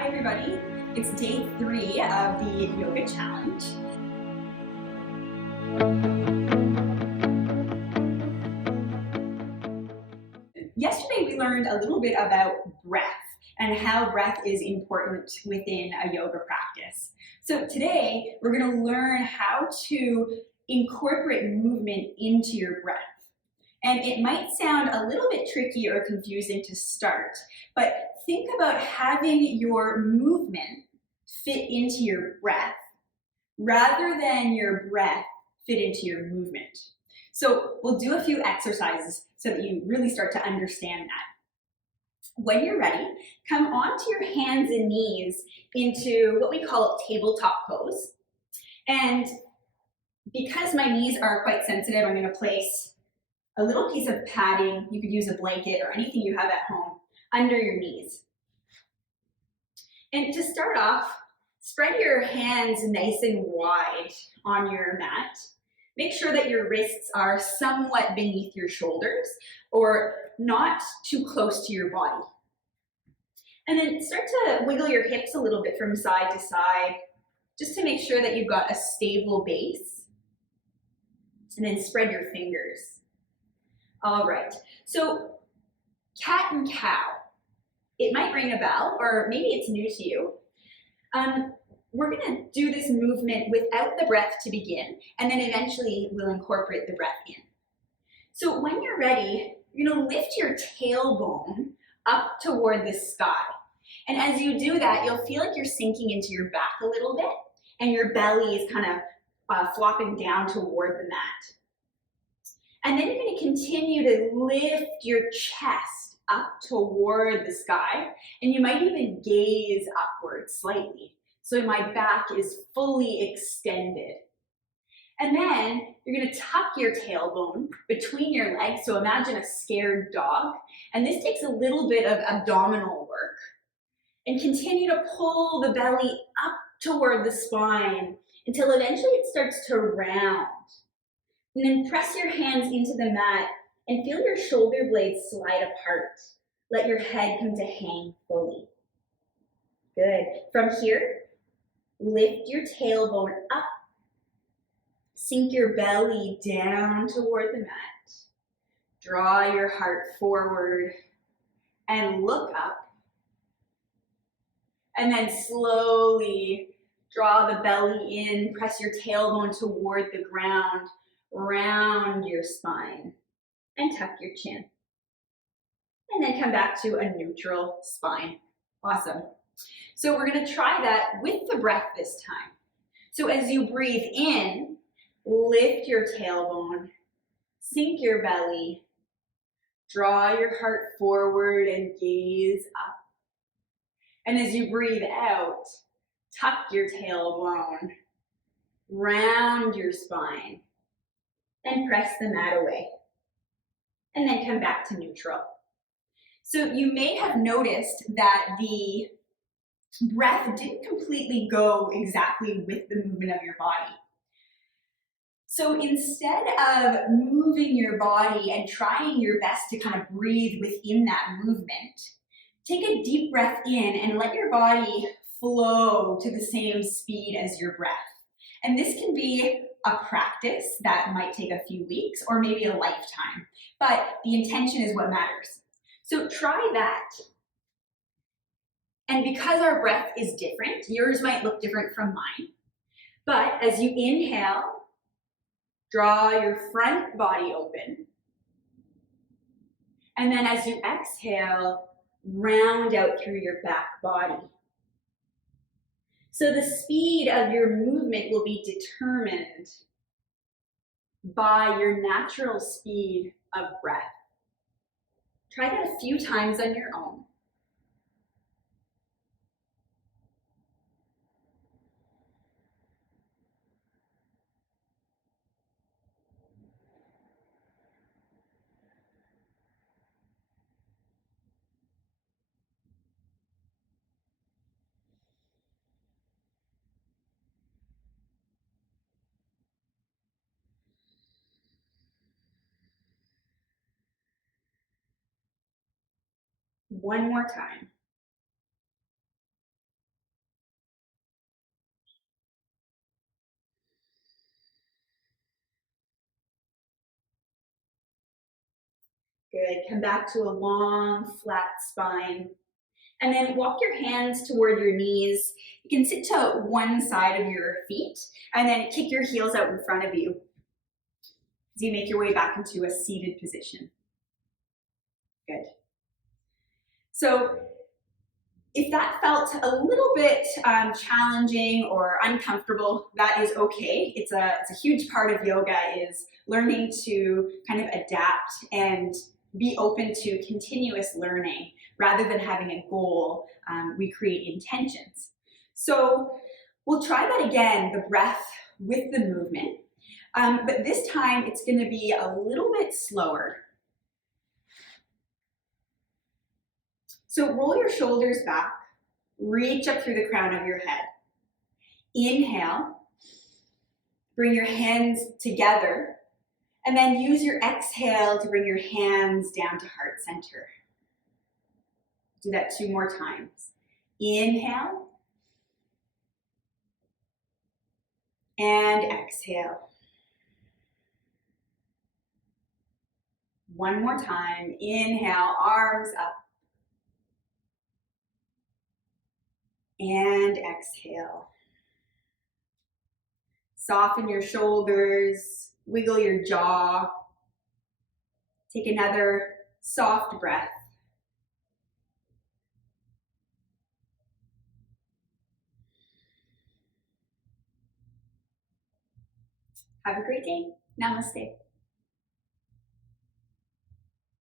Hi everybody, it's day 3 of the yoga challenge. Yesterday we learned a little bit about breath and how breath is important within a yoga practice. So today we're going to learn how to incorporate movement into your breath. And it might sound a little bit tricky or confusing to start, but think about having your movement fit into your breath rather than your breath fit into your movement. So we'll do a few exercises so that you really start to understand that. When you're ready, come onto your hands and knees into what we call tabletop pose. And because my knees are quite sensitive, I'm going to place a little piece of padding, you could use a blanket or anything you have at home, under your knees. And to start off, spread your hands nice and wide on your mat. Make sure that your wrists are somewhat beneath your shoulders or not too close to your body. And then start to wiggle your hips a little bit from side to side, just to make sure that you've got a stable base. And then spread your fingers. All right, so cat and cow. It might ring a bell, or maybe it's new to you. We're gonna do this movement without the breath to begin, and then eventually we'll incorporate the breath in. So when you're ready, you're gonna lift your tailbone up toward the sky. And as you do that, you'll feel like you're sinking into your back a little bit, and your belly is kind of flopping down toward the mat. And then you're going to continue to lift your chest up toward the sky, and you might even gaze upward slightly. So my back is fully extended. And then you're going to tuck your tailbone between your legs. So imagine a scared dog. And this takes a little bit of abdominal work. And continue to pull the belly up toward the spine until eventually it starts to round. And then press your hands into the mat and feel your shoulder blades slide apart. Let your head come to hang fully. Good. From here, lift your tailbone up. Sink your belly down toward the mat. Draw your heart forward and look up. And then slowly draw the belly in. Press your tailbone toward the ground. Round your spine and tuck your chin. And then come back to a neutral spine. Awesome. So we're going to try that with the breath this time. So as you breathe in, lift your tailbone, sink your belly, draw your heart forward and gaze up. And as you breathe out, tuck your tailbone, round your spine, and press the mat away. And then come back to neutral. So you may have noticed that the breath didn't completely go exactly with the movement of your body. So instead of moving your body and trying your best to kind of breathe within that movement, take a deep breath in and let your body flow to the same speed as your breath. And this can be a practice that might take a few weeks or maybe a lifetime, but the intention is what matters. So try that. And because our breath is different, yours might look different from mine, but as you inhale, draw your front body open. And then as you exhale, round out through your back body. So the speed of your movement will be determined by your natural speed of breath. Try that a few times on your own. One more time. Good. Come back to a long, flat spine. And then walk your hands toward your knees. You can sit to one side of your feet and then kick your heels out in front of you as you make your way back into a seated position. Good. So if that felt a little bit challenging or uncomfortable, that is okay. It's a huge part of yoga is learning to kind of adapt and be open to continuous learning. Rather than having a goal, we create intentions. So we'll try that again, the breath with the movement. But this time it's going to be a little bit slower. So roll your shoulders back, reach up through the crown of your head. Inhale, bring your hands together, and then use your exhale to bring your hands down to heart center. Do that 2 more times. Inhale, and exhale. 1 more time. Inhale, arms up. And exhale. Soften your shoulders, wiggle your jaw. Take another soft breath. Have a great day. Namaste.